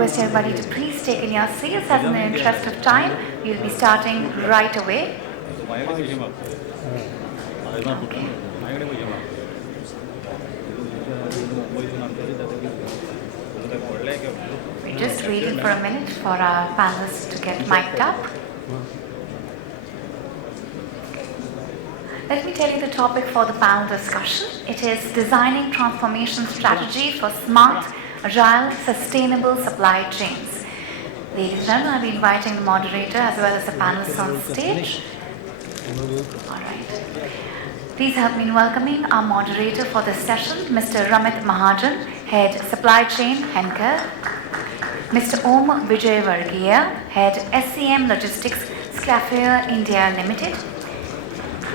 request everybody to please take in your seats as in the interest of time. We'll be starting right away. Okay. We're just waiting for a minute for our panelists to get mic'd up. Let me tell you the topic for the panel discussion. It is designing transformation strategy for smart, agile, sustainable supply chains. Ladies and gentlemen, I'll be inviting the moderator as well as the panelists on stage. All right. Please help me in welcoming our moderator for this session, Mr. Ramit Mahajan, Head Supply Chain, Henkel. Mr. Vijayvargiya, Head SCM Logistics, Schaeffler India Limited.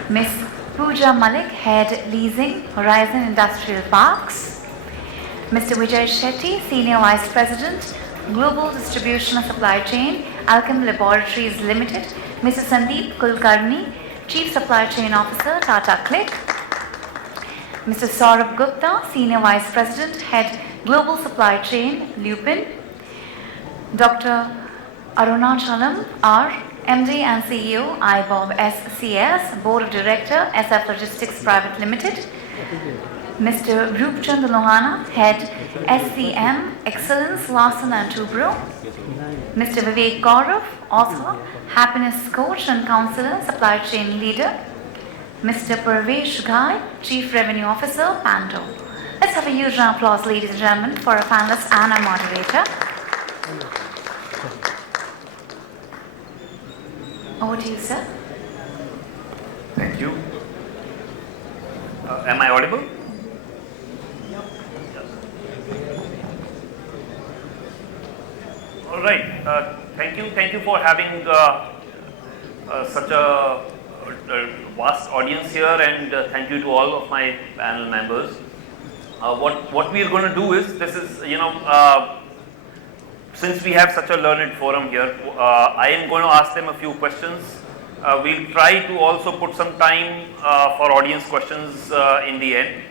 Ms. Pooja Malik, Head Leasing, Horizon Industrial Parks. Mr. Vijay Shetty, Senior Vice President, Global Distribution and Supply Chain, Alkem Laboratories Ltd. Mr. Sandeep Kulkarni, Chief Supply Chain Officer, Tata CLiQ. Mr. Saurabh Gupta, Senior Vice President, Head Global Supply Chain, Lupin. Dr. Arunachalam, R. MD and CEO, IBOB SCS, Board of Director, SF Logistics Private Limited. Mr. Rupchand, Lohana, Head SCM, Excellence, Larsen and Toubro. Mr. Vivek, Gaurav, Author, Happiness Coach and Counselor, Supply Chain Leader. Mr. Parvesh, Ghai, Chief Revenue Officer, Pando. Let's have a huge round of applause, ladies and gentlemen, for our panelists and our moderator. Over to you, sir. Thank you. Am I audible? All right. Thank you for having such a vast audience here, and thank you to all of my panel members. What we are going to do is, this is, since we have such a learned forum here, I am going to ask them a few questions. We'll try to also put some time for audience questions in the end.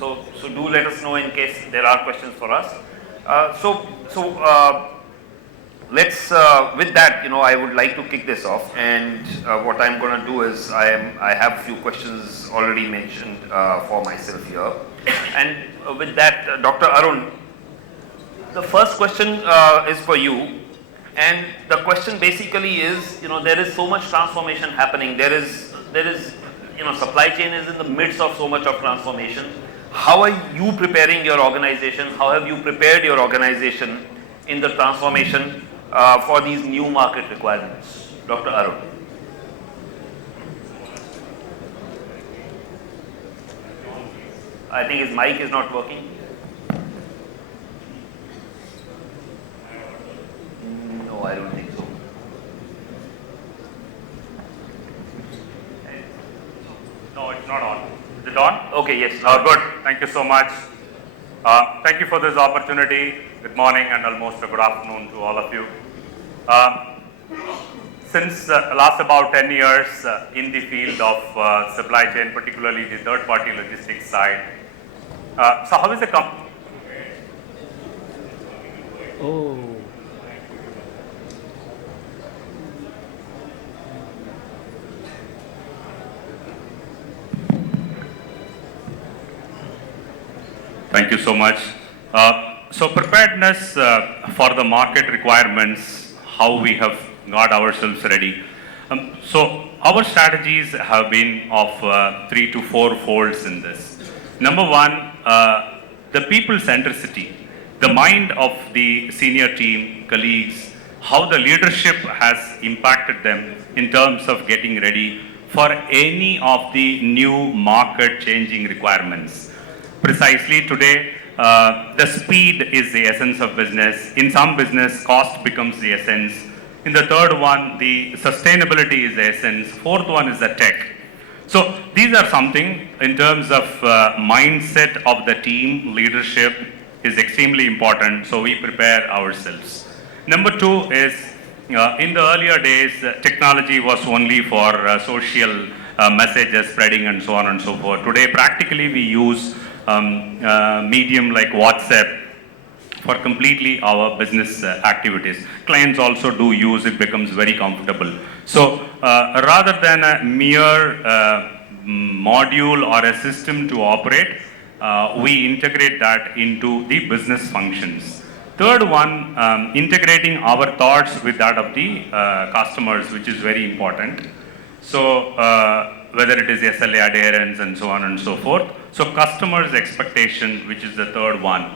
So do let us know in case there are questions for us. Let's, with that, I would like to kick this off, and what I'm going to do is, I have a few questions already mentioned for myself here. And with that, Dr. Arun, the first question is for you, and the question basically is, there is so much transformation happening. There is, supply chain is in the midst of so much of transformation. How are you preparing your organization? How have you prepared your organization in the transformation for these new market requirements? Dr. Arun. I think his mic is not working. No, I don't think so. No, it's not on. Is it on? Okay, yes. Good. Thank you so much. Thank you for this opportunity. Good morning and almost a good afternoon to all of you. Since last about 10 years in the field of supply chain, particularly the third-party logistics side. So how is the company? Oh. Thank you so much. So preparedness for the market requirements, how we have got ourselves ready. So our strategies have been of 3 to 4 folds in this. Number one, the people centricity, the mind of the senior team, colleagues, how the leadership has impacted them in terms of getting ready for any of the new market changing requirements. Precisely today, the speed is the essence of business. In some business, cost becomes the essence. In the third one, the sustainability is the essence. Fourth one is the tech. So these are something in terms of mindset of the team, leadership is extremely important. So we prepare ourselves. Number two is, in the earlier days, technology was only for social messages spreading and so on and so forth. Today, practically we use medium like WhatsApp, for completely our business activities. Clients also do use it, becomes very comfortable. So rather than a mere module or a system to operate, we integrate that into the business functions. Third one, integrating our thoughts with that of the customers, which is very important. So whether it is SLA adherence and so on and so forth. So customers' expectation, which is the third one.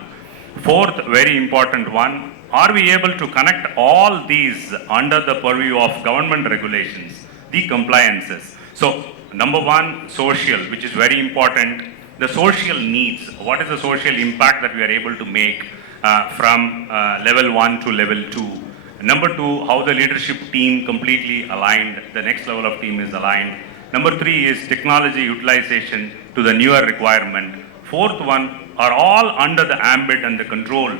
Fourth, very important one, are we able to connect all these under the purview of government regulations, the compliances? So number one, social, which is very important. The social needs, what is the social impact that we are able to make from level 1 to level 2. Number 2, how the leadership team completely aligned, the next level of team is aligned. Number 3 is technology utilization to the newer requirement. Fourth one, are all under the ambit and the control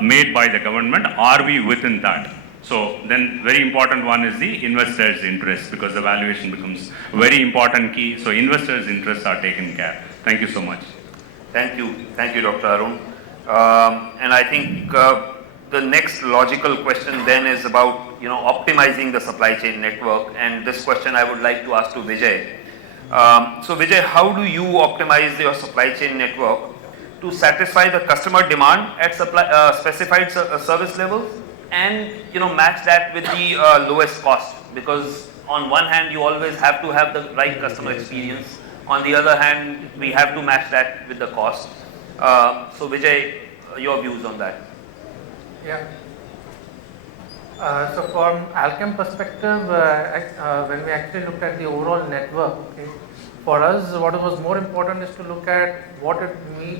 made by the government, are we within that? So then very important one is the investors' interest, because the valuation becomes very important key. So investors' interests are taken care. Thank you so much. Thank you, Dr. Arun. And I think the next logical question then is about optimizing the supply chain network. And this question I would like to ask to Vijay. So Vijay, how do you optimize your supply chain network to satisfy the customer demand at specified service levels, and match that with the lowest cost? Because on one hand you always have to have the right customer experience, on the other hand we have to match that with the cost. So Vijay, your views on that? Yeah. So from Alkem perspective, when we actually looked at the overall network, okay, for us what was more important is to look at what it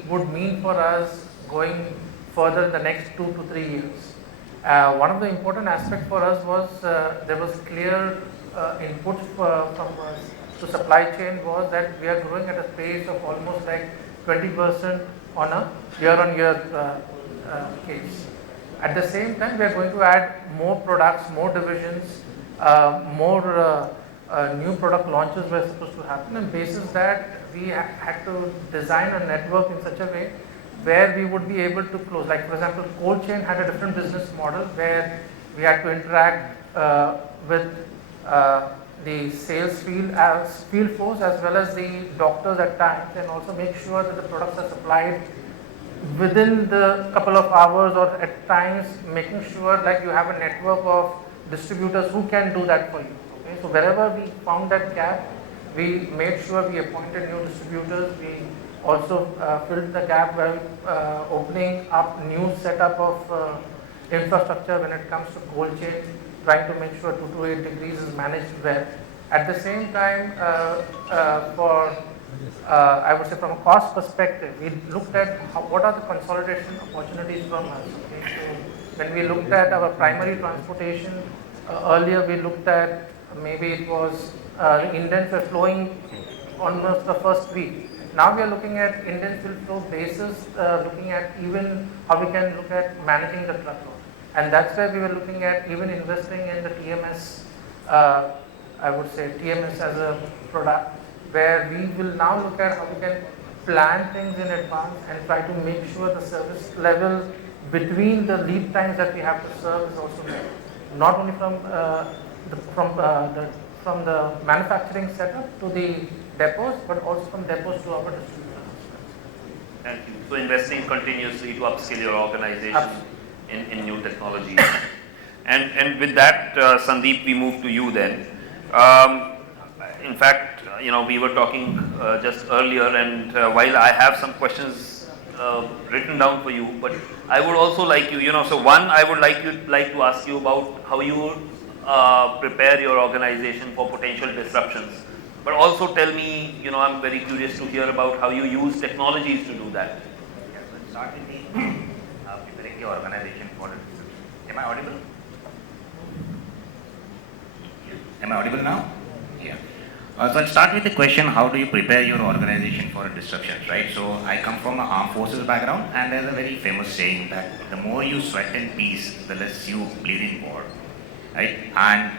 would mean for us going further in the next 2 to 3 years. One of the important aspects for us was there was clear input from us to supply chain was that we are growing at a pace of almost like 20% on a year-on-year case. At the same time, we are going to add more products, more divisions, more new product launches were supposed to happen, and basis that we had to design a network in such a way where we would be able to close. Like for example, cold chain had a different business model where we had to interact with the sales field force as well as the doctors at times, and also make sure that the products are supplied within the couple of hours, or at times making sure like you have a network of distributors who can do that for you. Okay? So wherever we found that gap, we made sure we appointed new distributors. We also filled the gap by opening up new setup of infrastructure when it comes to cold chain, trying to make sure 2 to 8 degrees is managed well. At the same time, I would say from a cost perspective, we looked at what are the consolidation opportunities from us. Okay? So when we looked at our primary transportation, earlier we looked at maybe it was the indents were flowing almost the first week. Now we are looking at indents will flow basis, looking at even how we can look at managing the truckload. And that's where we were looking at even investing in the TMS, I would say TMS as a product, where we will now look at how we can plan things in advance and try to make sure the service level between the lead times that we have to serve is also met. Not only from the manufacturing setup to the depots, but also from depots to our distributors. Thank you. So investing continuously to upskill your organization in new technologies. And with that, Sandeep, we move to you then. In fact, we were talking just earlier, and while I have some questions written down for you, but I would also like you, so one, I would like to ask you about how you prepare your organization for potential disruptions. But also tell me, I'm very curious to hear about how you use technologies to do that. Yeah, so let's start with the preparing the organization for a disruption. Am I audible? Am I audible now? Yeah. So I'll start with the question, how do you prepare your organization for a disruption, right? So I come from an armed forces background, and there's a very famous saying that the more you sweat in peace, the less you bleed in war, right? And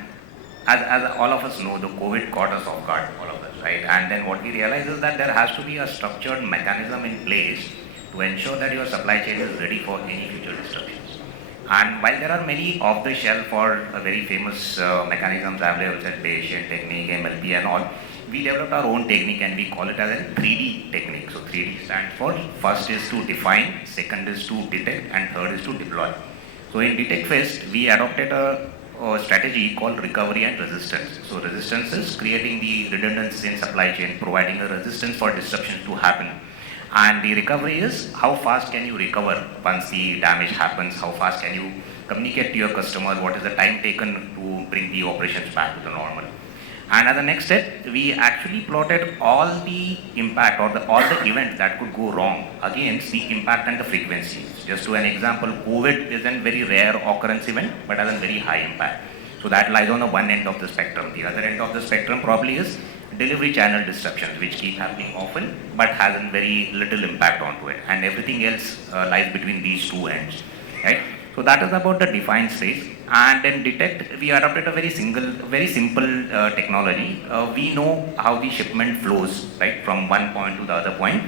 as all of us know, the COVID caught us off guard, all of us, right? And then what we realize is that there has to be a structured mechanism in place to ensure that your supply chain is ready for any future disruptions. And while there are many off-the-shelf or very famous mechanisms available such as Bayesian technique, MLP and all, we developed our own technique and we call it as a 3D technique. So 3D stands for first is to define, second is to detect, and third is to deploy. So in Detect First, we adopted a strategy called recovery and resistance. So resistance is creating the redundancy in supply chain, providing a resistance for disruptions to happen. And the recovery is how fast can you recover once the damage happens, how fast can you communicate to your customer, what is the time taken to bring the operations back to the normal. And as the next step, we actually plotted all the impact or all the events that could go wrong against the impact and the frequencies. Just to an example, COVID is a very rare occurrence event, but has a very high impact. So that lies on the one end of the spectrum. The other end of the spectrum probably is delivery channel disruptions, which keep happening often, but has a very little impact onto it. And everything else lies between these two ends, right? So that is about the define stage. And then detect, we adopted a very simple technology. We know how the shipment flows, right, from one point to the other point,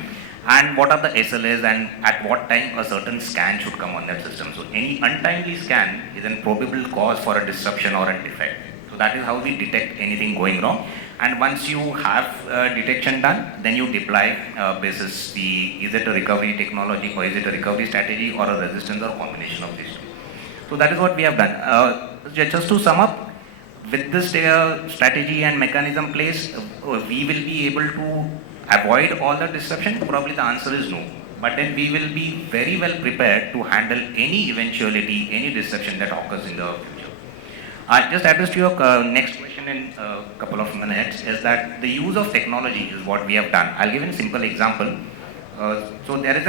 and what are the SLAs and at what time a certain scan should come on that system. So any untimely scan is a probable cause for a disruption or a defect. So that is how we detect anything going wrong. And once you have detection done, then you deploy basis is it a recovery technology or is it a recovery strategy or a resistance or combination of these two. So that is what we have done. Just to sum up, with this strategy and mechanism place, we will be able to avoid all the disruption. Probably the answer is no. But then we will be very well prepared to handle any eventuality, any disruption that occurs in the future. Just address to your next question in a couple of minutes is that the use of technology is what we have done. I'll give you a simple example. So there is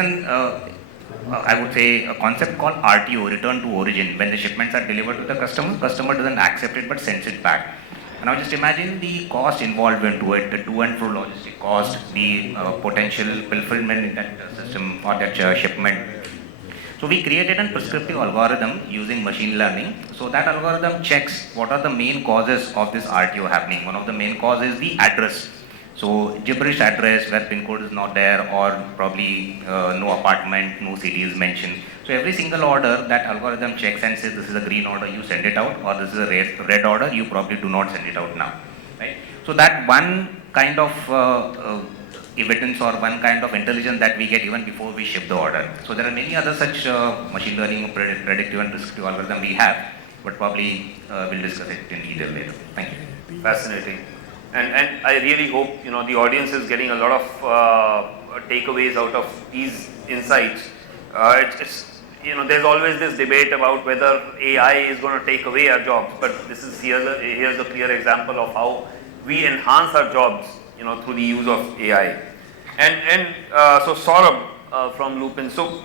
I would say a concept called RTO, return to origin. When the shipments are delivered to the customer doesn't accept it but sends it back. And now just imagine the cost involved into it, the to and fro logistic cost, the potential fulfillment in that system or that shipment. So we created a prescriptive algorithm using machine learning. So that algorithm checks what are the main causes of this RTO happening. One of the main causes is the address. So gibberish address where pin code is not there or probably no apartment, no city is mentioned. So every single order that algorithm checks and says this is a green order, you send it out, or this is a red order, you probably do not send it out now. Right? So that one kind of evidence or one kind of intelligence that we get even before we ship the order. So there are many other such machine learning, predictive and prescriptive algorithm we have, but probably we'll discuss it in detail later. Thank you. Fascinating. And I really hope the audience is getting a lot of takeaways out of these insights. It's there's always this debate about whether AI is going to take away our jobs, but here's a clear example of how we enhance our jobs through the use of AI. And so Saurabh from Lupin. So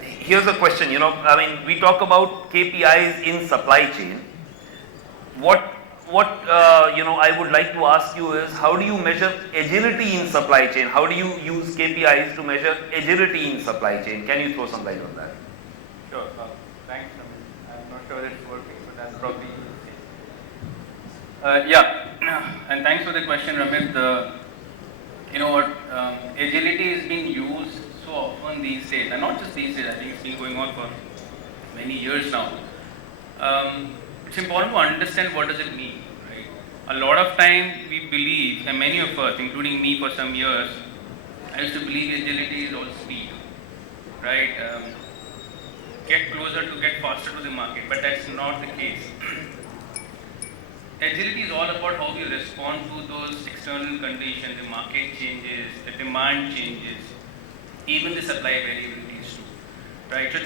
here's a question. We talk about KPIs in supply chain. What I would like to ask you is, how do you measure agility in supply chain? How do you use KPIs to measure agility in supply chain? Can you throw some light on that? Sure. Thanks, Ramit. I'm not sure it's working, but that's probably and thanks for the question, Ramit. Agility is being used so often these days, and not just these days. I think it's been going on for many years now. It's important to understand what does it mean, right? A lot of time we believe, and many of us, including me for some years, I used to believe agility is all speed, right? Get closer to get faster to the market, but that's not the case. Agility is all about how we respond to those external conditions, the market changes, the demand changes, even the supply variabilities too, right? So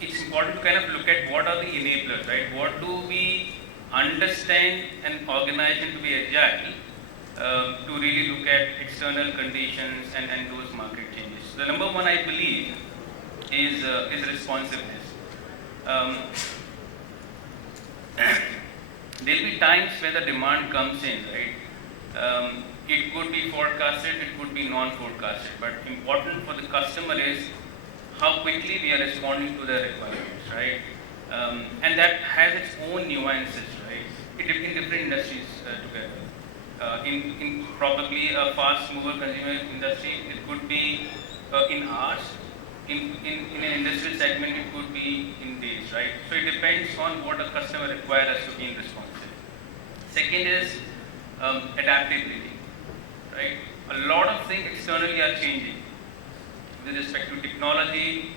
it's important to kind of look at what are the enablers, right? What do we understand an organization to be agile to really look at external conditions and those market changes. So the number one, I believe, is responsiveness. There will be times where the demand comes in, right? It could be forecasted, it could be non-forecasted, but important for the customer is how quickly we are responding to the requirements, right? And that has its own nuances, right? In different industries together. In probably a fast mover consumer industry, it could be in ours, in an industrial segment, it could be in days, right? So it depends on what a customer requires us to be responsive. Second is adaptability, right? A lot of things externally are changing with respect to technology.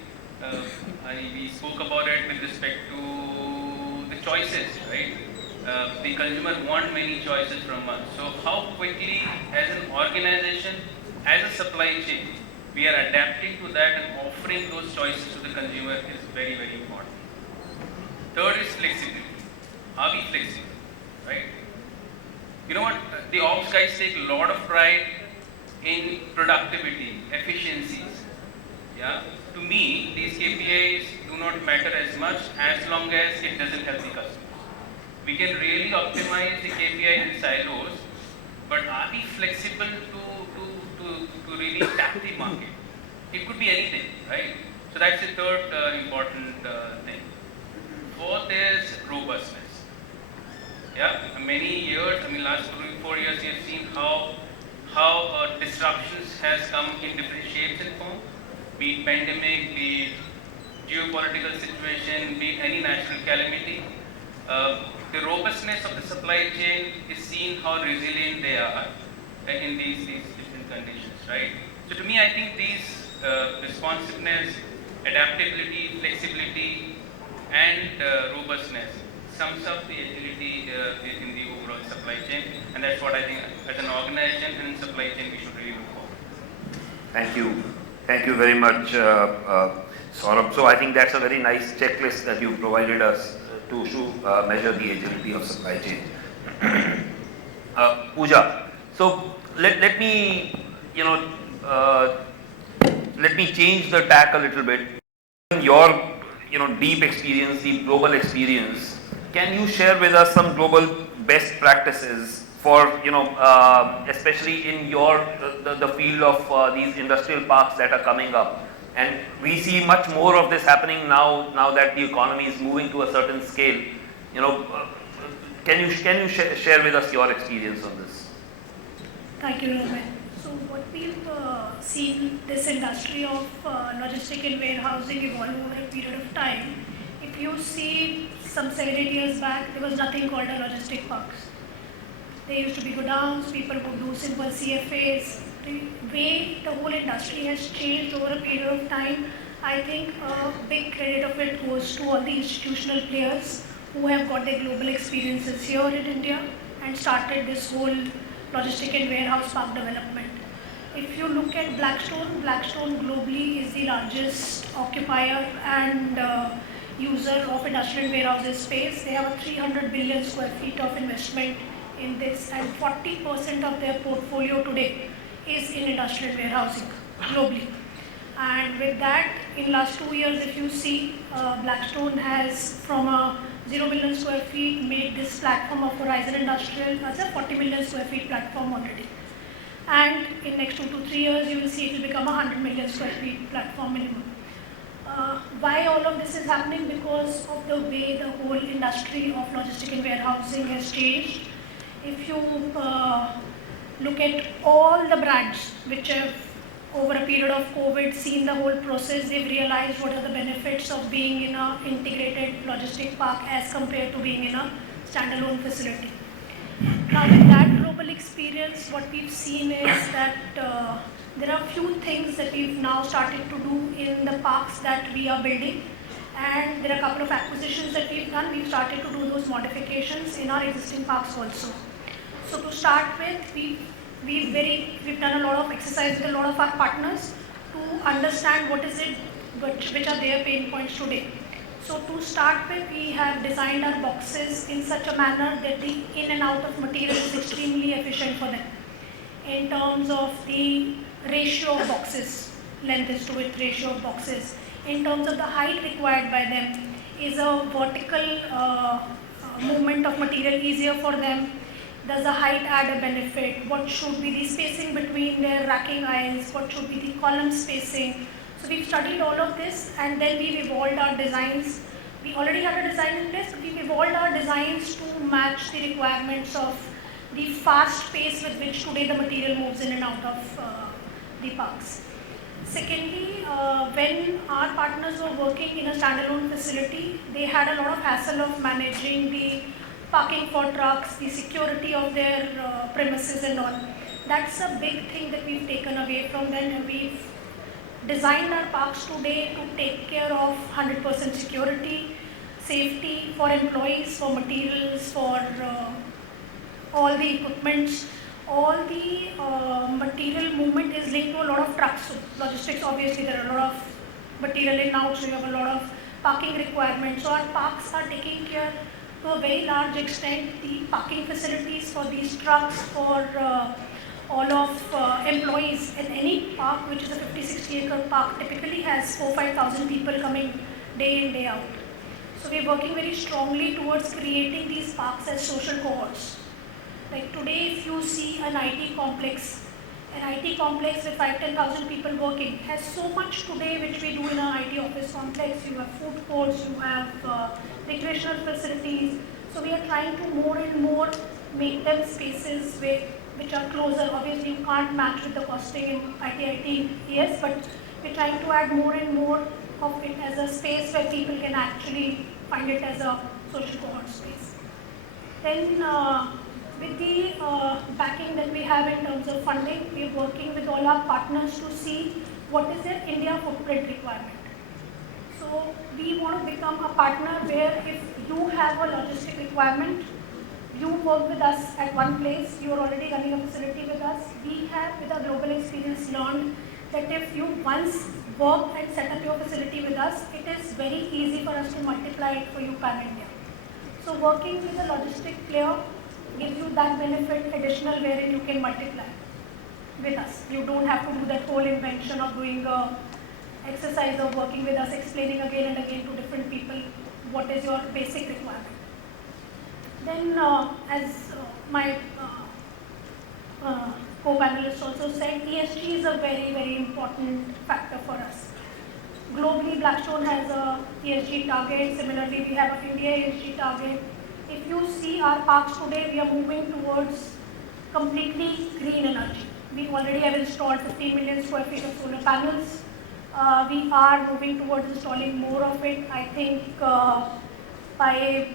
We spoke about it with respect to the choices, right? The consumer want many choices from us. So how quickly, as an organization, as a supply chain, we are adapting to that and offering those choices to the consumer is very, very important. Third is flexibility. Are we flexible, right? You know what? The ops guys take a lot of pride in productivity, efficiencies. Yeah. To me, these KPIs do not matter as much as long as it doesn't help the customers. We can really optimize the KPI in silos, but are we flexible to really tap the market? It could be anything, right? So that's the third important thing. Fourth is robustness. Yeah, many years, last 4 years, we have seen how disruptions has come in different shapes and forms, be it pandemic, be it geopolitical situation, be it any natural calamity. The robustness of the supply chain is seen how resilient they are in these different conditions, right? So to me, I think these responsiveness, adaptability, flexibility, and robustness sums up the agility in the overall supply chain, and that's what I think as an organization and supply chain we should really look for. Thank you very much, Saurabh. So I think that's a very nice checklist that you provided us to measure the agility of supply chain. Pooja, so let me change the tack a little bit. Your deep experience, deep global experience, can you share with us some global best practices for especially in the field of these industrial parks that are coming up? And we see much more of this happening now that the economy is moving to a certain scale. Can you share with us your experience on this? Thank you, Ramit. So what we've seen this industry of logistic and warehousing evolve over a period of time. If you see some 7-8 years back, there was nothing called a logistic parks. There used to be godowns, people would do simple CFAs. The way the whole industry has changed over a period of time, I think a big credit of it goes to all the institutional players who have got their global experiences here in India and started this whole logistic and warehouse park development. If you look at Blackstone globally is the largest occupier and user of industrial and warehouses space. They have a 300 billion square feet of investment in this, and 40% of their portfolio today is in industrial warehousing globally. And with that, in last 2 years, if you see, Blackstone has from a 0 million square feet made this platform of Horizon Industrial as a 40 million square feet platform already. And in next 2 to 3 years, you will see it will become a 100 million square feet platform minimum. Why all of this is happening? Because of the way the whole industry of logistic and warehousing has changed. If you look at all the brands which have over a period of COVID seen the whole process, they've realized what are the benefits of being in an integrated logistic park as compared to being in a standalone facility. Now with that global experience, what we've seen is that there are few things that we've now started to do in the parks that we are building, and there are a couple of acquisitions that we've done. We've started to do those modifications in our existing parks also. So to start with, we've done a lot of exercise with a lot of our partners to understand what is it, which are their pain points today. So to start with, we have designed our boxes in such a manner that the in and out of material is extremely efficient for them. In terms of the ratio of boxes, length is to width ratio of boxes. In terms of the height required by them, is a vertical movement of material easier for them? Does the height add a benefit? What should be the spacing between their racking aisles? What should be the column spacing? So we've studied all of this, and then we've evolved our designs. We already had a design in place, but we've evolved our designs to match the requirements of the fast pace with which today the material moves in and out of the parks. Secondly, when our partners were working in a standalone facility, they had a lot of hassle of managing the parking for trucks, the security of their premises and all. That's a big thing that we've taken away from them, and we've designed our parks today to take care of 100% security, safety for employees, for materials, for all the equipment. All the material movement is linked to a lot of trucks. So logistics, obviously there are a lot of material in and out, so you have a lot of parking requirements. So our parks are taking care to a very large extent the parking facilities for these trucks, for all of employees in any park, which is a 50-60 acre park, typically has 4,000-5,000 people coming day in, day out. So we're working very strongly towards creating these parks as social cohorts. Like today, if you see an IT complex with 5,000-10,000 people working has so much today which we do in an IT office complex. You have food courts, you have recreational facilities. So we are trying to more and more make them spaces which are closer. Obviously, you can't match with the costing in IT, yes, but we're trying to add more and more of it as a space where people can actually find it as a social cohort space. Then, with the backing that we have in terms of funding, we are working with all our partners to see what is their India footprint requirement. So we want to become a partner where if you have a logistic requirement, you work with us at one place, you are already running a facility with us. We have, with our global experience, learned that if you once work and set up your facility with us, it is very easy for us to multiply it for you pan-India. So working with a logistic player gives you that benefit additional wherein you can multiply with us. You don't have to do that whole invention of doing a exercise of working with us, explaining again and again to different people what is your basic requirement. Then as my co-panelists also said, ESG is a very, very important factor for us. Globally, Blackstone has a ESG target. Similarly, we have an India ESG target. If you see our parks today, we are moving towards completely green energy. We already have installed 15 million square feet of solar panels. We are moving towards installing more of it. I think by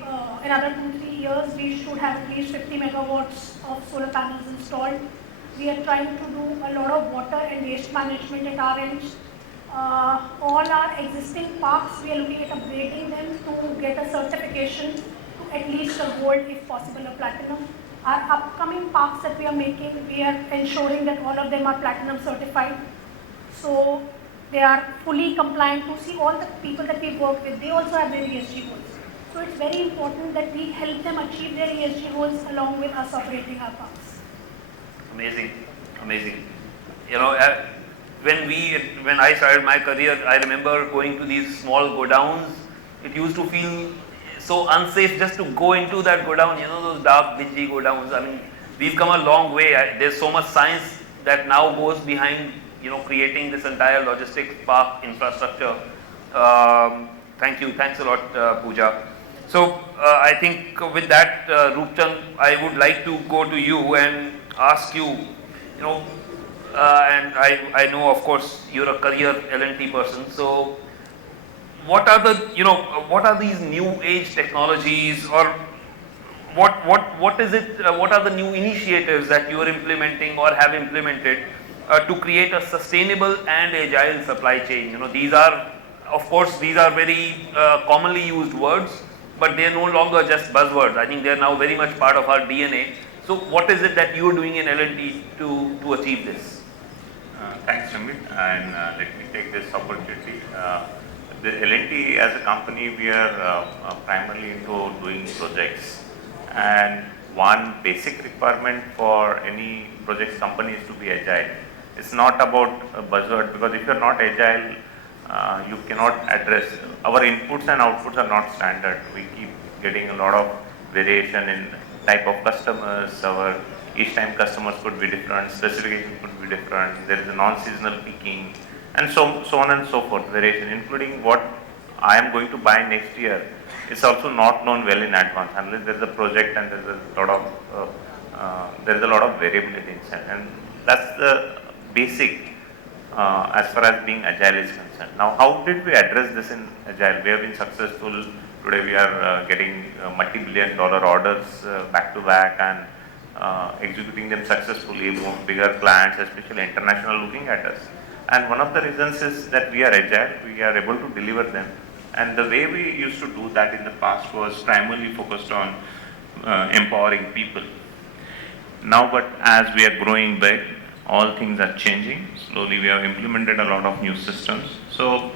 another 2-3 years, we should have at least 50 megawatts of solar panels installed. We are trying to do a lot of water and waste management at our end. All our existing parks, we are looking at upgrading them to get a certification to at least a gold, if possible a platinum. Our upcoming parks that we are making, we are ensuring that all of them are platinum certified. So they are fully compliant. To see all the people that we work with, they also have their ESG goals. So it's very important that we help them achieve their ESG goals along with us operating our parks. Amazing, amazing. You know, when I started my career, I remember going to these small godowns. It used to feel so unsafe just to go into that godown, you know, those dark, dingy godowns. I mean, we've come a long way. There's so much science that now goes behind, you know, creating this entire logistics park infrastructure. Thank you. Thanks a lot, Pooja. So, I think with that, Rupchand, I would like to go to you and ask you, you know, and I know, of course, you're a career L&T person. So, what are the, you know, what are these new age technologies, or what is it? What are the new initiatives that you are implementing or have implemented to create a sustainable and agile supply chain? You know, these are, of course, these are very commonly used words, but they are no longer just buzzwords. I think they are now very much part of our DNA. So, what is it that you are doing in L&T to achieve this? Thanks, Ramit, and let me take this opportunity. The L&T as a company, we are primarily into doing projects, and one basic requirement for any projects company is to be agile. It's not about a buzzword, because if you're not agile, you cannot address, our inputs and outputs are not standard. We keep getting a lot of variation in type of customers. Each time customers could be different, specifications could be different, there is a non-seasonal peaking, and so on and so forth, variation, including what I am going to buy next year. It's also not known well in advance unless there is a project and there is a lot of variability inside, and that's the basic as far as being Agile is concerned. Now, how did we address this in Agile? We have been successful. Today we are getting multi-billion-dollar orders back to back and executing them successfully, more bigger clients, especially international, looking at us. And one of the reasons is that we are Agile, we are able to deliver them. And the way we used to do that in the past was primarily focused on empowering people. Now, but as we are growing big, all things are changing. Slowly we have implemented a lot of new systems. So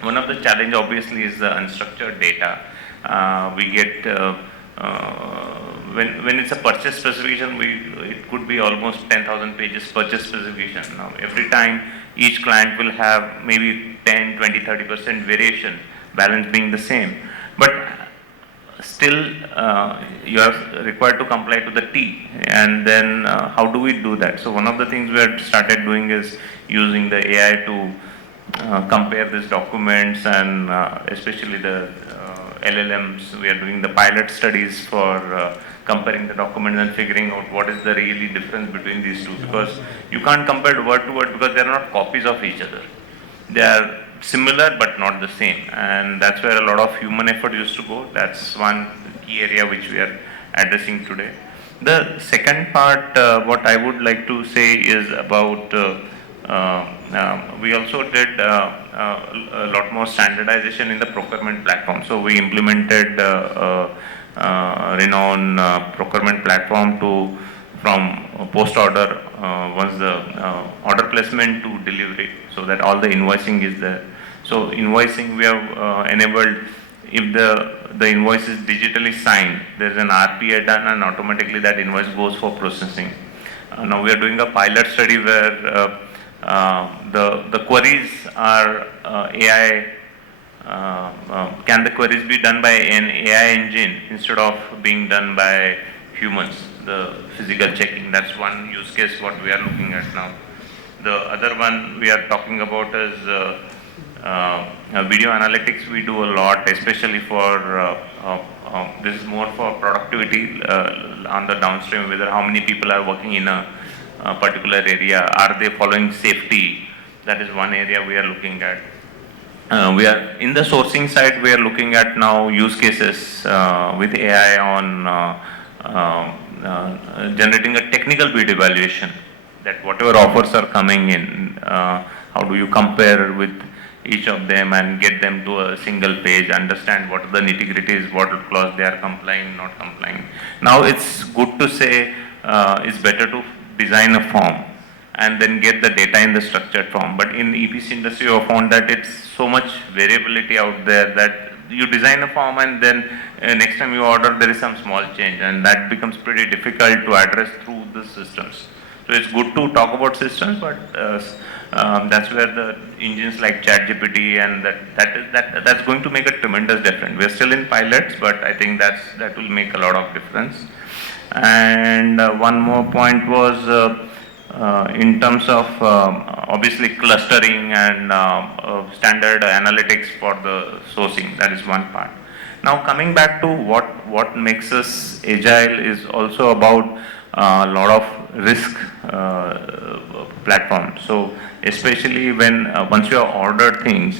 one of the challenge obviously is the unstructured data. We get, when it's a purchase specification, it could be almost 10,000 pages purchase specification. Now every time each client will have maybe 10, 20, 30% variation, balance being the same. But still you are required to comply to the T, and then how do we do that? So one of the things we have started doing is using the AI to compare these documents, and especially the LLMs. We are doing the pilot studies for comparing the documents and figuring out what is the really difference between these two, because you can't compare word to word because they are not copies of each other. They are similar but not the same, and that's where a lot of human effort used to go. That's one key area which we are addressing today. The second part, what I would like to say is about we also did a lot more standardization in the procurement platform. So we implemented renowned procurement platform from post order, once the order placement to delivery, so that all the invoicing is there. So invoicing we have enabled, if the invoice is digitally signed, there is an RPA done and automatically that invoice goes for processing. Now we are doing a pilot study where the queries are AI. Can the queries be done by an AI engine instead of being done by humans? The physical checking, that's one use case what we are looking at now. The other one we are talking about is video analytics. We do a lot, especially for this is more for productivity on the downstream, whether how many people are working in a particular area, are they following safety? That is one area we are looking at. We are in the sourcing side, we are looking at now use cases with AI on generating a technical bid evaluation, that whatever offers are coming in, how do you compare with each of them and get them to a single page, understand what the nitty-gritties, what clause they are complying, not complying. Now it's good to say it's better to design a form and then get the data in the structured form. But in EPC industry, you have found that it's so much variability out there that you design a form and then next time you order there is some small change, and that becomes pretty difficult to address through the systems. So it's good to talk about systems, but that's where the engines like ChatGPT and that's going to make a tremendous difference. We're still in pilots, but I think that will make a lot of difference. And one more point was in terms of obviously clustering and standard analytics for the sourcing. That is one part. Now coming back to what makes us agile is also about a lot of risk platforms. So especially when once you have ordered things,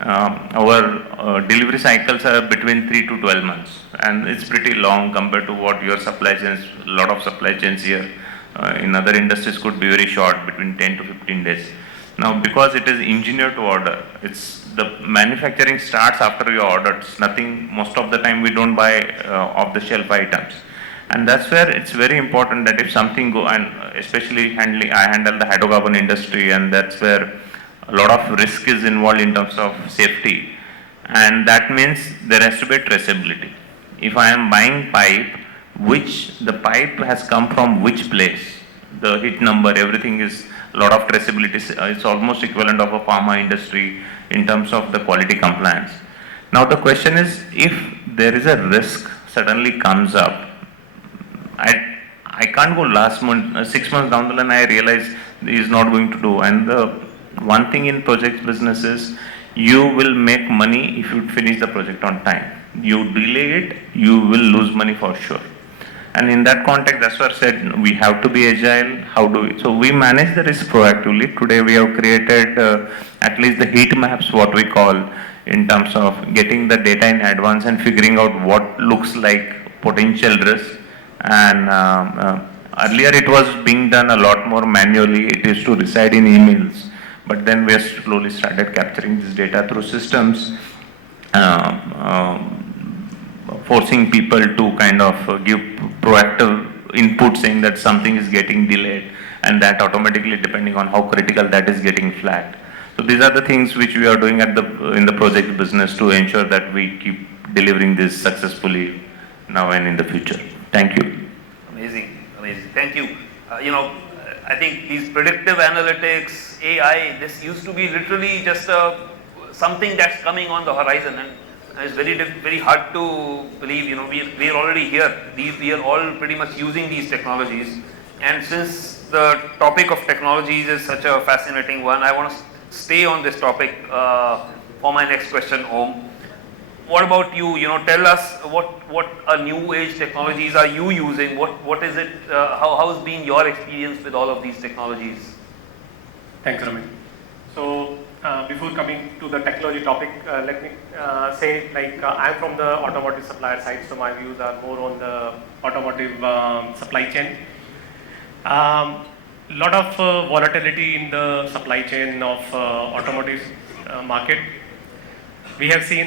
our delivery cycles are between 3 to 12 months, and it's pretty long compared to what your supply chains, a lot of supply chains here in other industries could be very short, between 10 to 15 days. Now because it is engineered to order, it's the manufacturing starts after you order. It's nothing, most of the time we don't buy off the shelf items. And that's where it's very important that if something go, and especially I handle the hydrocarbon industry, and that's where a lot of risk is involved in terms of safety, and that means there has to be traceability. If I am buying pipe, which the pipe has come from which place, the hit number, everything is a lot of traceability. It's almost equivalent of a pharma industry in terms of the quality compliance. Now the question is, if there is a risk suddenly comes up, I can't go last month, 6 months down the line, I realize he is not going to do. And the one thing in project business is, you will make money if you finish the project on time. You delay it, you will lose money for sure. And in that context, that's what I said, we have to be agile. How do we? So we manage the risk proactively. Today we have created at least the heat maps, what we call, in terms of getting the data in advance and figuring out what looks like potential risk. And earlier it was being done a lot more manually. It used to reside in emails. But then we have slowly started capturing this data through systems, forcing people to kind of give proactive input saying that something is getting delayed, and that automatically, depending on how critical that is, getting flagged. So these are the things which we are doing at in the project business to ensure that we keep delivering this successfully now and in the future. Thank you. Amazing, amazing. Thank you. I think these predictive analytics, AI, this used to be literally just something that's coming on the horizon, and it's very hard to believe. We are already here. We are all pretty much using these technologies, and since the topic of technologies is such a fascinating one, I want to stay on this topic for my next question, Om. What about you? Tell us what new age technologies are you using? What is it? How has been your experience with all of these technologies? Thanks, Ramit. So before coming to the technology topic, let me say, I'm from the automotive supplier side, so my views are more on the automotive supply chain. Lot of volatility in the supply chain of automotive market. We have seen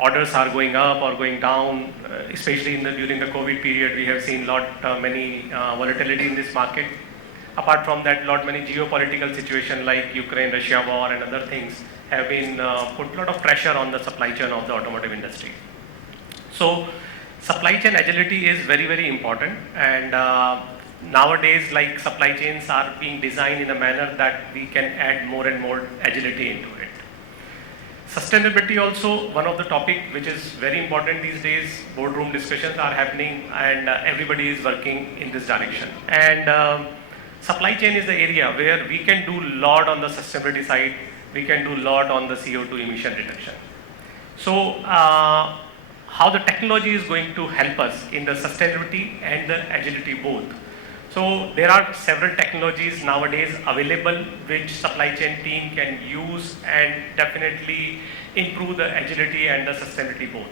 orders are going up or going down, especially during the COVID period. We have seen many volatility in this market. Apart from that, many geopolitical situations like Ukraine-Russia war and other things have been put a lot of pressure on the supply chain of the automotive industry. So supply chain agility is very, very important, and nowadays supply chains are being designed in a manner that we can add more and more agility into it. Sustainability also one of the topic which is very important these days. Boardroom discussions are happening, and everybody is working in this direction. And supply chain is the area where we can do a lot on the sustainability side. We can do a lot on the CO2 emission reduction. So how the technology is going to help us in the sustainability and the agility both. So there are several technologies nowadays available which supply chain team can use and definitely improve the agility and the sustainability both.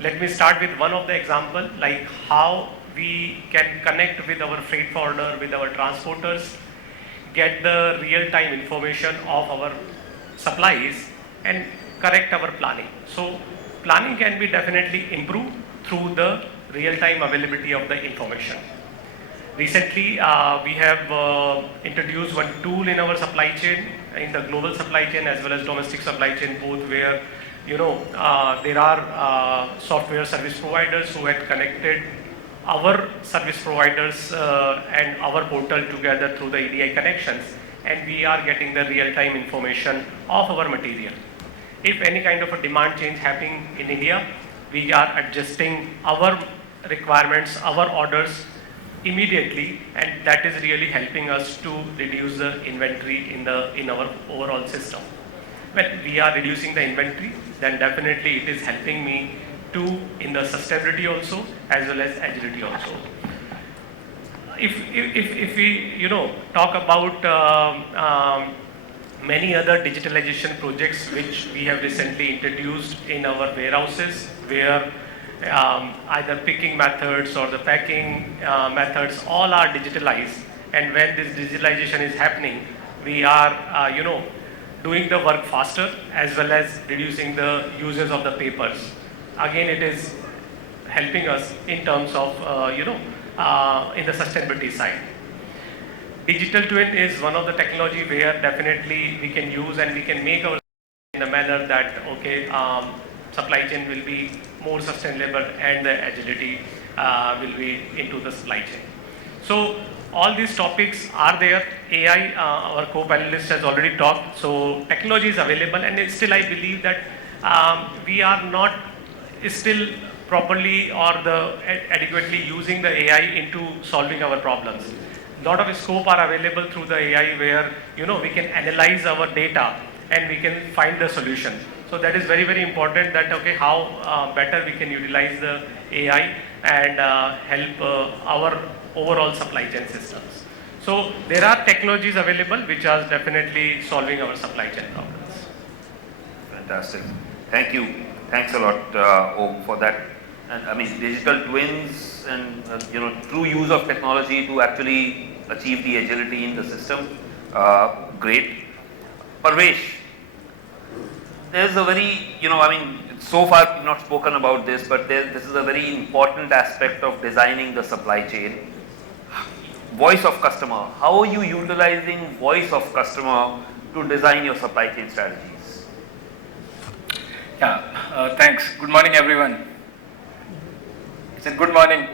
Let me start with one of the example, like how we can connect with our freight forwarder, with our transporters, get the real-time information of our supplies and correct our planning. So planning can be definitely improved through the real-time availability of the information. Recently, we have introduced one tool in our supply chain, in the global supply chain as well as domestic supply chain both, where there are software service providers who had connected our service providers and our portal together through the EDI connections, and we are getting the real-time information of our material. If any kind of a demand change happening in India, we are adjusting our requirements, our orders immediately, and that is really helping us to reduce the inventory in our overall system. When we are reducing the inventory, then definitely it is helping me to in the sustainability also as well as agility also. If we talk about many other digitalization projects which we have recently introduced in our warehouses, where either picking methods or the packing methods all are digitalized, and when this digitalization is happening, we are doing the work faster as well as reducing the uses of the papers. Again, it is helping us in terms of in the sustainability side. Digital twin is one of the technology where definitely we can use and we can make our in a manner that supply chain will be more sustainable and the agility will be into the supply chain. So all these topics are there. AI, our co-panelist has already talked. So technology is available, and still I believe that we are not still properly or adequately using the AI into solving our problems. Lot of scope are available through the AI where we can analyze our data and we can find the solution. So that is very, very important that, okay, how better we can utilize the AI and help our overall supply chain systems. So there are technologies available which are definitely solving our supply chain problems. Fantastic. Thank you. Thanks a lot, Om, for that. And I mean, digital twins and true use of technology to actually achieve the agility in the system. Great. Parvesh, there's a very, so far we've not spoken about this, but this is a very important aspect of designing the supply chain. Voice of customer. How are you utilizing voice of customer to design your supply chain strategies? Yeah, thanks. Good morning, everyone. It's a good morning.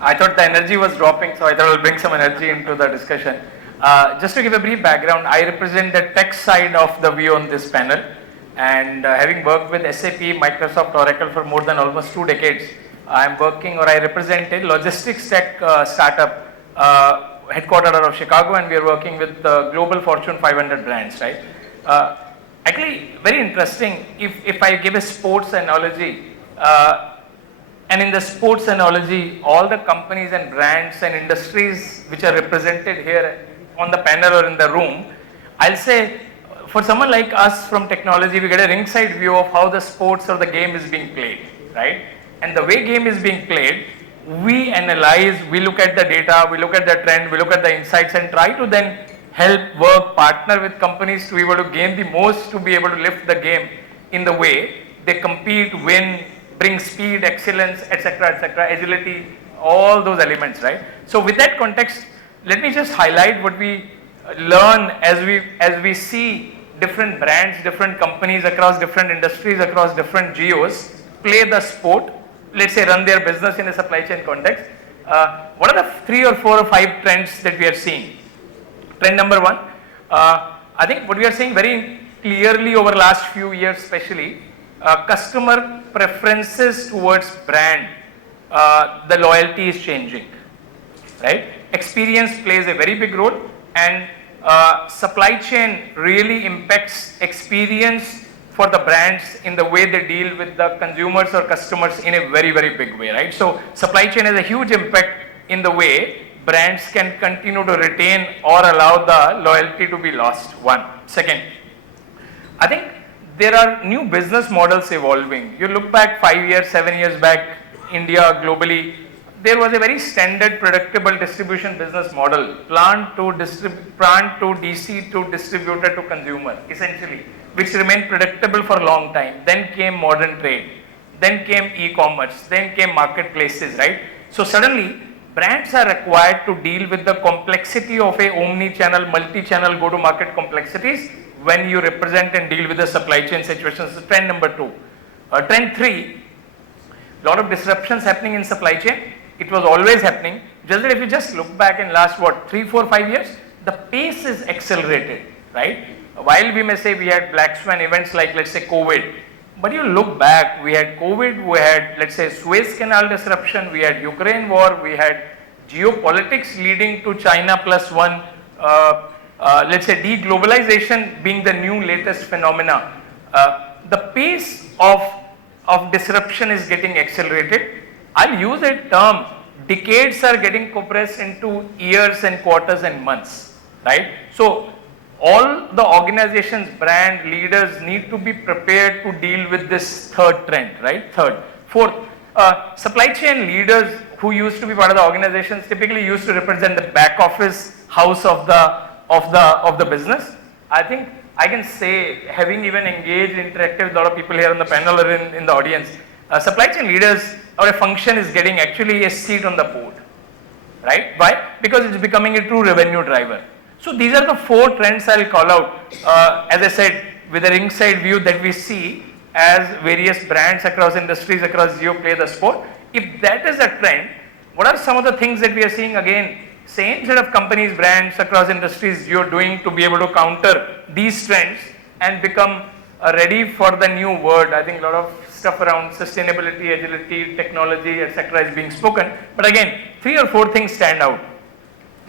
I thought the energy was dropping, so I thought I'll bring some energy into the discussion. Just to give a brief background, I represent the tech side of the view on this panel, and having worked with SAP, Microsoft, Oracle for more than almost 2 decades, I represent a logistics tech startup headquartered out of Chicago, and we are working with global Fortune 500 brands, right? Actually, very interesting. If I give a sports analogy, and in the sports analogy, all the companies and brands and industries which are represented here on the panel or in the room, I'll say for someone like us from technology, we get a ringside view of how the sports or the game is being played, right? And the way game is being played, we analyze, we look at the data, we look at the trend, we look at the insights and try to then help, work, partner with companies to be able to gain the most, to be able to lift the game in the way they compete, win, bring speed, excellence, etc., agility, all those elements, right? So with that context, let me just highlight what we learn as we see different brands, different companies across different industries, across different geos play the sport, let's say run their business in a supply chain context. What are the 3 or 4 or 5 trends that we are seeing? Trend number 1, I think what we are seeing very clearly over last few years especially, customer preferences towards brand, the loyalty is changing, right? Experience plays a very big role, and supply chain really impacts experience for the brands in the way they deal with the consumers or customers in a very, very big way, right? So supply chain has a huge impact in the way brands can continue to retain or allow the loyalty to be lost. 1. Second, I think there are new business models evolving. You look back 5 years, 7 years back, India, globally, there was a very standard predictable distribution business model, plant to DC to distributor to consumer, essentially, which remained predictable for a long time. Then came modern trade, then came e-commerce, then came marketplaces, right? So suddenly, brands are required to deal with the complexity of a omni-channel, multi-channel go-to-market complexities when you represent and deal with the supply chain situations. So trend number 2. Trend 3, a lot of disruptions happening in supply chain. It was always happening. Just that if you just look back in last 3, 4, 5 years, the pace is accelerated, right? While we may say we had black swan events like, let's say, COVID, but you look back, we had COVID, we had, let's say, Suez Canal disruption, we had Ukraine war, we had geopolitics leading to China +1, let's say deglobalization being the new latest phenomena. The pace of disruption is getting accelerated. I'll use a term, decades are getting compressed into years and quarters and months, right? So all the organizations, brand leaders need to be prepared to deal with this third trend, right? Third. 4th, supply chain leaders who used to be part of the organizations typically used to represent the back office house of the business. I think I can say, having even engaged, interacted with a lot of people here on the panel or in the audience, supply chain leaders or a function is getting actually a seat on the board, right? Why? Because it's becoming a true revenue driver. So these are the 4 trends I'll call out, as I said, with a ringside view that we see as various brands across industries, across geo play the sport. If that is a trend, what are some of the things that we are seeing again, same set of companies, brands across industries you're doing to be able to counter these trends and become ready for the new world? I think a lot of stuff around sustainability, agility, technology, etc. is being spoken. But again, 3 or 4 things stand out.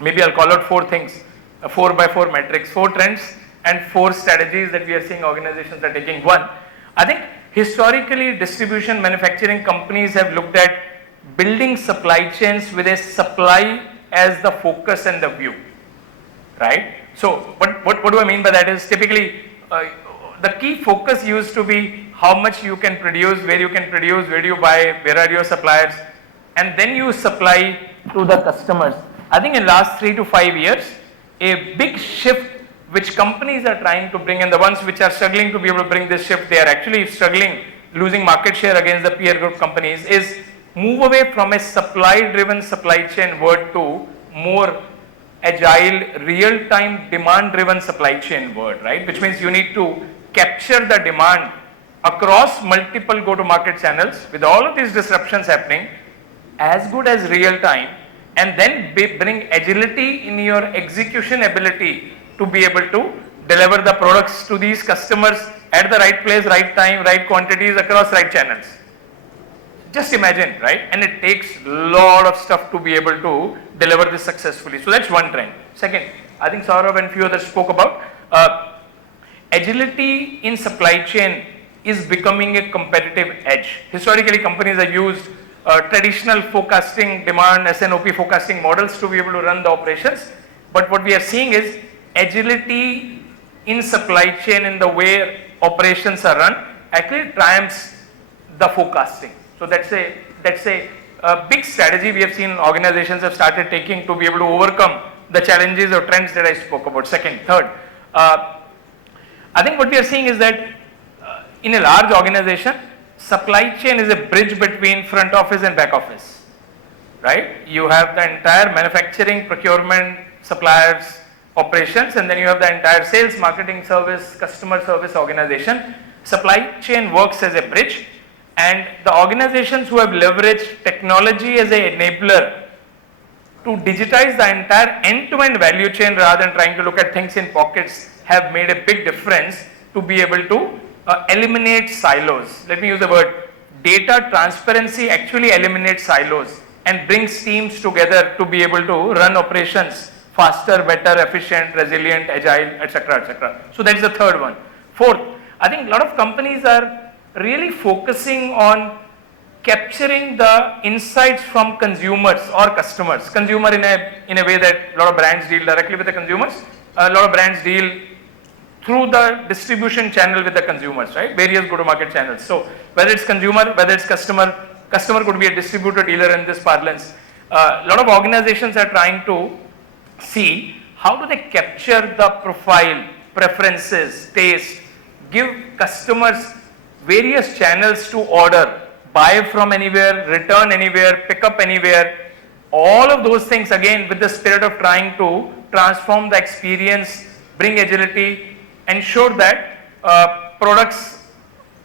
Maybe I'll call out 4 things, a 4x4 matrix, 4 trends and 4 strategies that we are seeing organizations are taking. One, I think historically distribution manufacturing companies have looked at building supply chains with a supply as the focus and the view, right? So what do I mean by that is typically the key focus used to be how much you can produce, where you can produce, where do you buy, where are your suppliers, and then you supply to the customers. I think in last 3 to 5 years, a big shift which companies are trying to bring, and the ones which are struggling to be able to bring this shift, they are actually struggling, losing market share against the peer group companies, is move away from a supply-driven supply chain word to more agile, real-time, demand-driven supply chain word, right? Which means you need to capture the demand across multiple go-to-market channels with all of these disruptions happening as good as real-time, and then bring agility in your execution ability to be able to deliver the products to these customers at the right place, right time, right quantities across right channels. Just imagine, right? And it takes a lot of stuff to be able to deliver this successfully. So that's one trend. Second, I think Saurabh and few others spoke about agility in supply chain is becoming a competitive edge. Historically, companies have used traditional forecasting, demand, S&OP forecasting models to be able to run the operations. But what we are seeing is agility in supply chain in the way operations are run actually triumphs the forecasting. So that's a big strategy we have seen organizations have started taking to be able to overcome the challenges or trends that I spoke about. Second, third, I think what we are seeing is that in a large organization, supply chain is a bridge between front office and back office, right? You have the entire manufacturing, procurement, suppliers, operations, and then you have the entire sales, marketing, service, customer service organization. Supply chain works as a bridge, and the organizations who have leveraged technology as an enabler to digitize the entire end-to-end value chain rather than trying to look at things in pockets have made a big difference to be able to eliminate silos. Let me use the word data transparency actually eliminates silos and brings teams together to be able to run operations faster, better, efficient, resilient, agile, etc., etc. So that's the third one. Fourth, I think a lot of companies are really focusing on capturing the insights from consumers or customers. Consumer in a way that a lot of brands deal directly with the consumers. A lot of brands deal through the distribution channel with the consumers, right? Various go-to-market channels. So whether it's consumer, whether it's customer could be a distributor, dealer in this parlance. A lot of organizations are trying to see how do they capture the profile, preferences, taste, give customers various channels to order, buy from anywhere, return anywhere, pick up anywhere. All of those things again with the spirit of trying to transform the experience, bring agility, ensure that products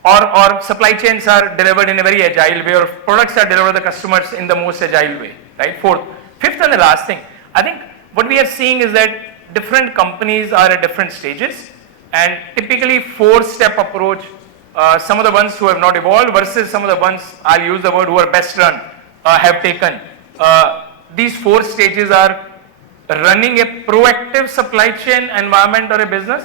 or supply chains are delivered in a very agile way, or products are delivered to the customers in the most agile way, right? Fourth. Fifth and the last thing, I think what we are seeing is that different companies are at different stages, and typically 4-step approach, some of the ones who have not evolved versus some of the ones, I'll use the word, who are best run, have taken. These 4 stages are running a proactive supply chain environment or a business,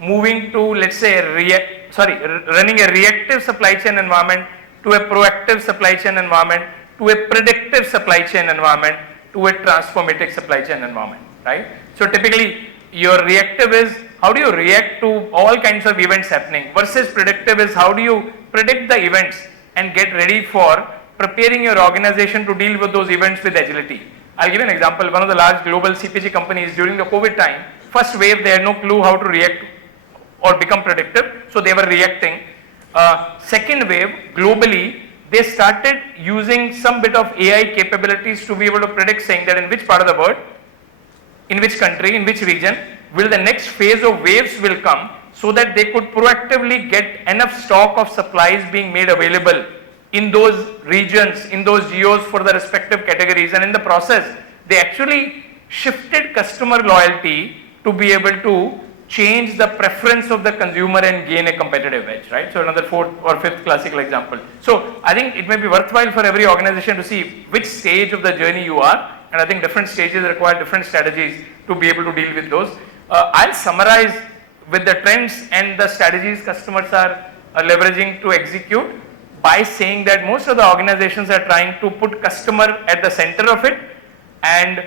moving to, let's say, running a reactive supply chain environment to a proactive supply chain environment to a predictive supply chain environment to a transformative supply chain environment, right? So typically your reactive is how do you react to all kinds of events happening, versus predictive is how do you predict the events and get ready for preparing your organization to deal with those events with agility. I'll give you an example. One of the large global CPG companies during the COVID time, first wave they had no clue how to react or become predictive, so they were reacting. Second wave, globally, they started using some bit of AI capabilities to be able to predict, saying that in which part of the world, in which country, in which region, will the next phase of waves will come, so that they could proactively get enough stock of supplies being made available in those regions, in those geos for the respective categories, and in the process, they actually shifted customer loyalty to be able to change the preference of the consumer and gain a competitive edge, right? So another 4th or 5th classical example. So I think it may be worthwhile for every organization to see which stage of the journey you are, and I think different stages require different strategies to be able to deal with those. I'll summarize with the trends and the strategies customers are leveraging to execute, by saying that most of the organizations are trying to put customer at the center of it and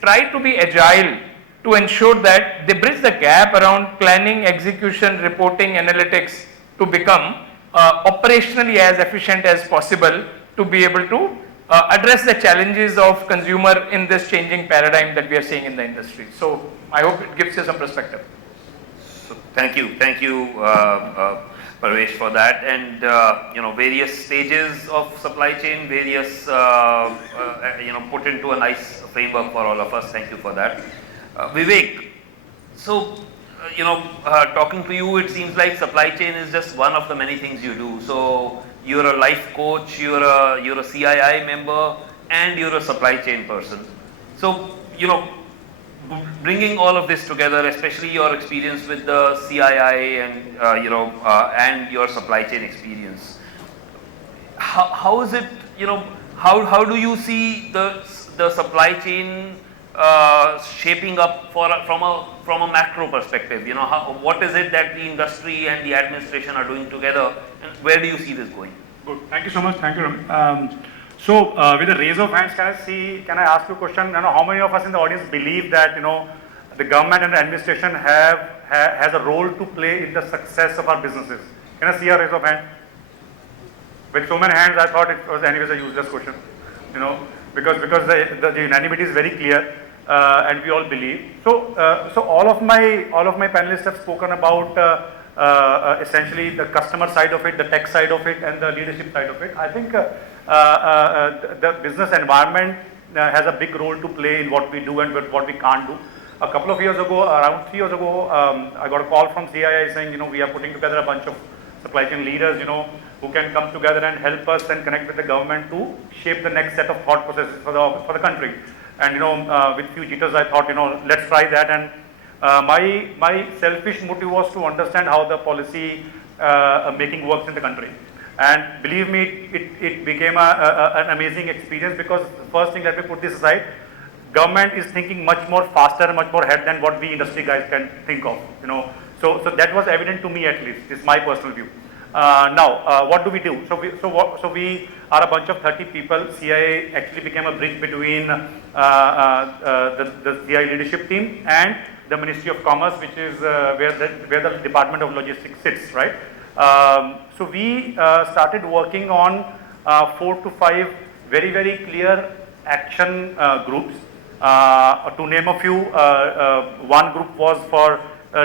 try to be agile to ensure that they bridge the gap around planning, execution, reporting, analytics to become operationally as efficient as possible to be able to address the challenges of consumer in this changing paradigm that we are seeing in the industry. So I hope it gives you some perspective. So thank you, Parvesh, for that. And various stages of supply chain, various put into a nice framework for all of us. Thank you for that. Vivek, so talking to you, it seems like supply chain is just one of the many things you do. So you're a life coach, you're a CII member, and you're a supply chain person. So bringing all of this together, especially your experience with the CII and and your supply chain experience, how is it? How do you see the supply chain shaping up from a macro perspective? What is it that the industry and the administration are doing together, and where do you see this going? Good. Thank you so much. Thank you, Ramit. With a raise of hands, can I ask you a question? How many of us in the audience believe that the government and the administration has a role to play in the success of our businesses? Can I see a raise of hands? With so many hands, I thought it was anyways a useless question. Because the unanimity is very clear, and we all believe. So all of my panelists have spoken about essentially the customer side of it, the tech side of it, and the leadership side of it. I think the business environment has a big role to play in what we do and what we can't do. A couple of years ago, around 3 years ago, I got a call from CII saying, we are putting together a bunch of supply chain leaders, who can come together and help us and connect with the government to shape the next set of thought processes for the country. And with few jitters, I thought, let's try that. And my selfish motive was to understand how the policy making works in the country. And believe me, it became an amazing experience, because the first thing, let me put this aside, government is thinking much more faster, much more ahead than what we industry guys can think of. So that was evident to me, at least. This is my personal view. Now, what do we do? So we are a bunch of 30 people. CII actually became a bridge between the CII leadership team and the Ministry of Commerce, which is where the Department of Logistics sits, right? So we started working on 4 to 5 very, very clear action groups. To name a few, one group was for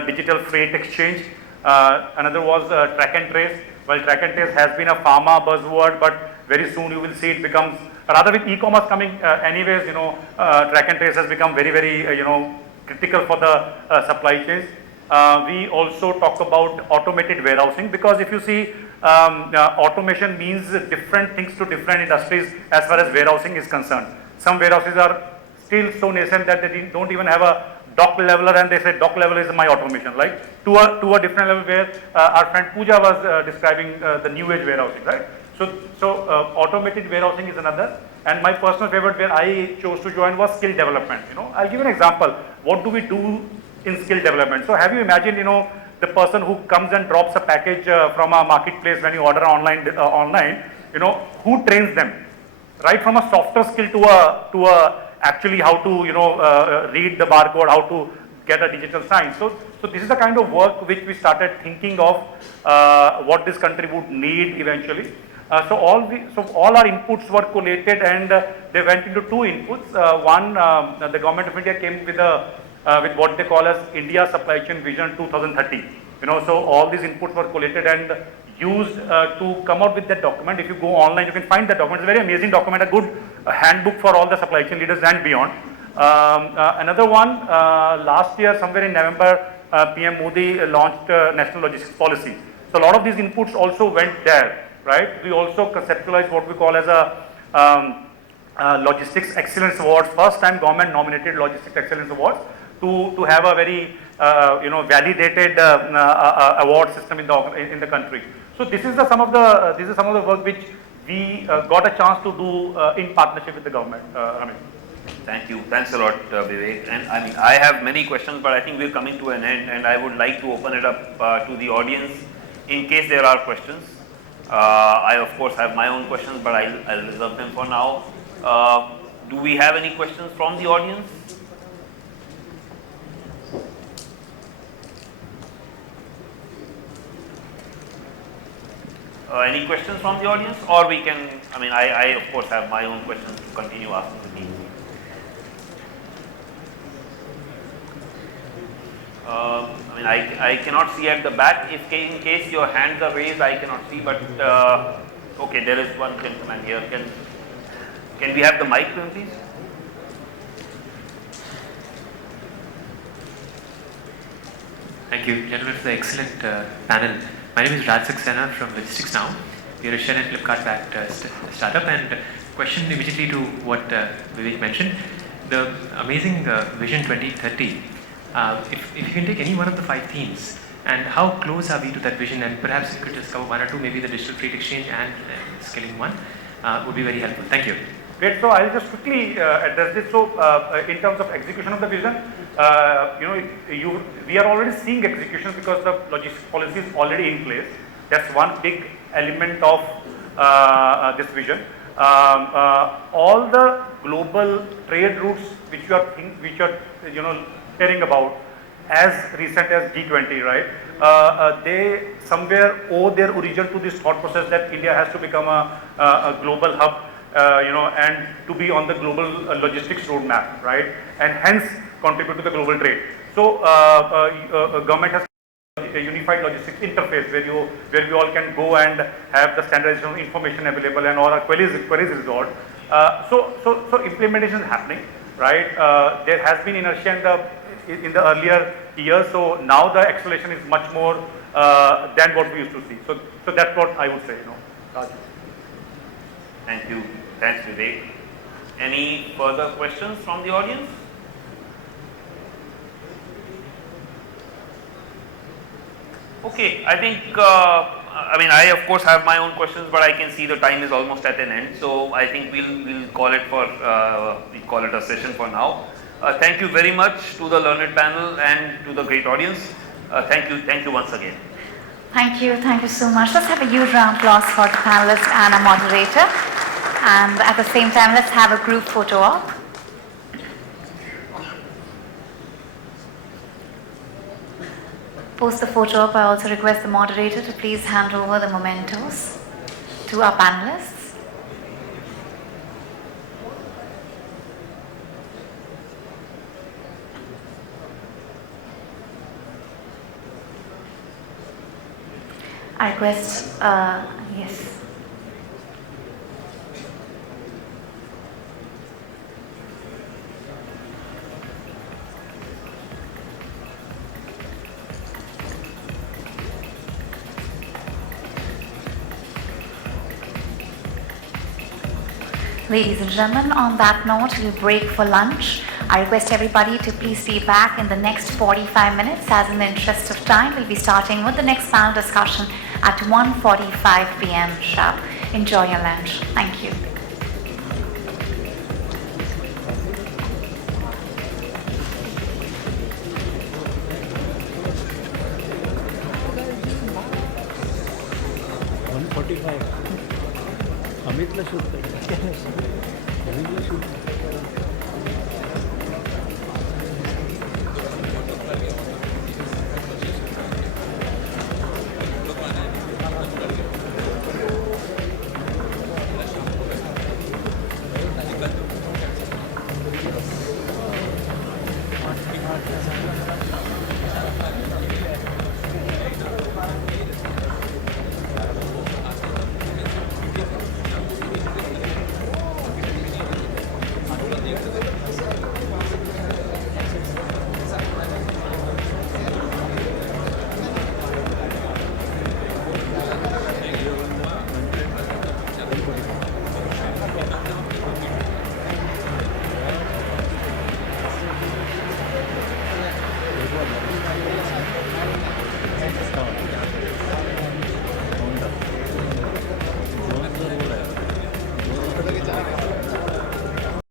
digital freight exchange. Another was track and trace. Well, track and trace has been a pharma buzzword, but very soon you will see it becomes, rather with e-commerce coming anyways, track and trace has become very, very, critical for the supply chains. We also talk about automated warehousing, because if you see, automation means different things to different industries as far as warehousing is concerned. Some warehouses are still so nascent that they don't even have a dock leveler, and they say dock level is my automation, right? To a different level where our friend Pooja was describing the new age warehousing, right? So automated warehousing is another. And my personal favorite where I chose to join was skill development. I'll give you an example. What do we do in skill development? So have you imagined, the person who comes and drops a package from a marketplace when you order online, who trains them? Right from a softer skill to a actually how to read the barcode, how to get a digital sign. So this is the kind of work which we started thinking of what this country would need eventually. So all our inputs were collated, and they went into 2 inputs. One, the government of India came with what they call as India Supply Chain Vision 2030. So all these inputs were collated and used to come out with that document. If you go online, you can find that document. It's a very amazing document, a good handbook for all the supply chain leaders and beyond. Another one, last year, somewhere in November, PM Modi launched National Logistics Policy. So a lot of these inputs also went there, right? We also conceptualized what we call as a Logistics Excellence Awards. First time government nominated Logistics Excellence Awards to have a very validated award system in the country. So this is some of the work which we got a chance to do in partnership with the government. Ramit. Thank you. Thanks a lot, Vivek. And I mean, I have many questions, but I think we're coming to an end, and I would like to open it up to the audience in case there are questions. I, of course, have my own questions, but I'll reserve them for now. Do we have any questions from the audience? Any questions from the audience? Or we can, I mean, I of course have my own questions to continue asking the team. I mean, I cannot see at the back. If in case your hands are raised, I cannot see. But okay, there is one gentleman here. Can we have the mic, please? Thank you, gentlemen, for the excellent panel. My name is Raj Saxena from Logistics Now. We are a Shell and Flipkart-backed startup. And question immediately to what Vivek mentioned, the amazing Vision 2030. If you can take any one of the 5 themes, and how close are we to that vision, and perhaps you could just cover 1 or 2, maybe the digital freight exchange and skilling one, would be very helpful. Thank you. Great. So I'll just quickly address this. So in terms of execution of the vision, we are already seeing execution because the logistics policy is already in place. That's one big element of this vision. All the global trade routes which you are hearing about as recent as G20, right? They somewhere owe their origin to this thought process that India has to become a global hub, and to be on the global logistics roadmap, right? And hence contribute to the global trade. So government has a unified logistics interface where we all can go and have the standardization of information available and all our queries resolved. So implementation is happening, right? There has been inertia in the earlier years, so now the acceleration is much more than what we used to see. So that's what I would say. Raj. Thank you. Thanks, Vivek. Any further questions from the audience? Okay, I think, I of course have my own questions, but I can see the time is almost at an end. So I think we'll call it a session for now. Thank you very much to the learned panel and to the great audience. Thank you once again. Thank you so much. Let's have a huge round of applause for the panelists and a moderator. And at the same time, let's have a group photo op. Post the photo op, I also request the moderator to please hand over the mementos to our panelists. I request, yes. Ladies and gentlemen, on that note, we'll break for lunch. I request everybody to please be back in the next 45 minutes, as in the interest of time, we'll be starting with the next panel discussion at 1:45 p.m. sharp. Enjoy your lunch. Thank you. Amitla shoot.